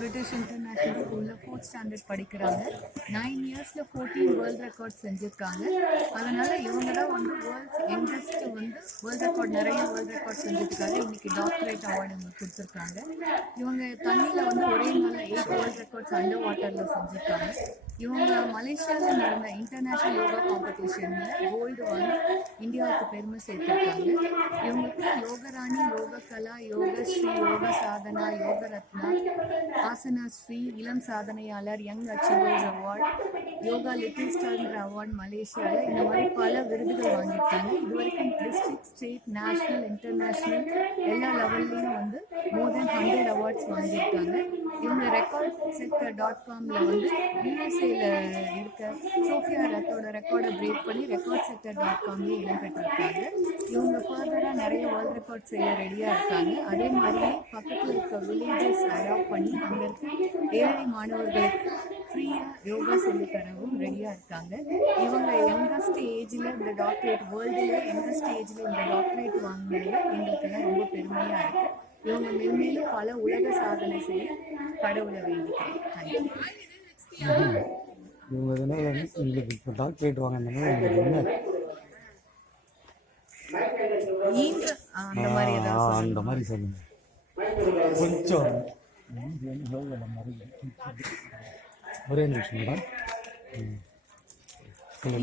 British international ஸ்கூலில் 4th standard படிக்கிறாங்க. 9 இயர்ஸில் 14 வேர்ல்ட் ரெக்கார்ட் செஞ்சுருக்காங்க. அதனால் இவங்க தான் வந்து வேர்ல்ட்ஸ் யங்கஸ்ட் வந்து வேர்ல்ட் ரெக்கார்ட் நிறைய வேர்ல்ட் ரெக்கார்ட் செஞ்சுருக்காங்க. இன்றைக்கி டாக்டரேட் அவார்டு இவங்களுக்கு கொடுத்துருக்காங்க. இவங்க தண்ணியில் வந்து ஒரே நாளில் 8 வேர்ல்ட் ரெக்கார்ட்ஸ் அண்டர் வாட்டரில் செஞ்சுருக்காங்க. இவங்க மலேசியாவில் நடந்த இன்டர்நேஷ்னல் யோகா காம்படிஷனில் கோல்டு வாங்கி இந்தியாவுக்கு பெருமை சேர்த்துருக்காங்க. இவங்களுக்கு யோகராணி, யோககலா, யோகஸ்ரீ, யோக சாதனா, யோக ரத்னா, ஆசனா ஸ்ரீ, இளம் சாதனையாளர், young achievers award, yoga little star award மலேசியாவில் இந்த மாதிரி பல விருதுகள் வாங்கியிருக்காங்க. இது வரைக்கும் டிஸ்ட்ரிக்ட், ஸ்டேட், நேஷ்னல், இன்டர்நேஷ்னல் எல்லா லெவல்லையும் வந்து மோர் தென் 100 அவார்ட்ஸ் வாங்கியிருக்காங்க. இவங்க recordsetter.comல வந்து யூஎஸ்ஏல இருக்க சோஃபியா ரத்தோட ரெக்கார்டை பிரேக் பண்ணி recordsetter.comலேயே இடம் பெற்றிருக்காங்க. இவங்க ஃபர்தராக நிறைய வேர்ல்ட் ரெக்கார்ட் செய்ய ரெடியாக இருக்காங்க. அதே மாதிரியே பக்கத்தில் இருக்க வில்லேஜஸ் அடாப்ட் பண்ணி அங்கே இருக்க ஏழை மாணவர்களுக்கு ஃப்ரீயாக யோகா சொல்லி தரவும் ரெடியாக இருக்காங்க. இவங்க யங்கஸ்ட் ஏஜில் இந்த டாக்டரேட், வேர்ல்டுல யங்கஸ்ட் ஏஜில் இந்த டாக்டரேட் வாங்கினது எங்களுக்கெல்லாம் ரொம்ப பெருமையாக இருக்குது. இவங்க மென்மேலும் பல உலக சாதனை செய்ய கடவுளை வேண்டிக்கிறேன். தேங்க்யூ. இவங்க இதனால எங்களுக்கு இப்போ டாக்டரேட் வாங்கினாங்க. எங்களுக்கு என்ன அந்த மாதிரி அந்த மாதிரி சொல்லுங்க கொஞ்சம் ஒரே நிமிஷம் மேடம்.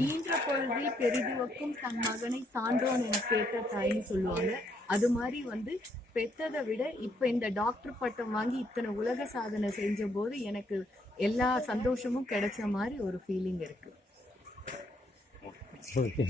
ஈன்ற பொழுதில் பெரிதுவக்கும் தன் மகனை சான்றோன் என கேட்ட தாயின்னு சொல்லுவாங்க. அது மாதிரி வந்து பெற்றதை விட இப்போ இந்த டாக்டர் பட்டம் வாங்கி இத்தனை உலக சாதனை செஞ்ச போது எனக்கு எல்லா சந்தோஷமும் கிடைச்ச மாதிரி ஒரு ஃபீலிங் இருக்கு. ஓகே.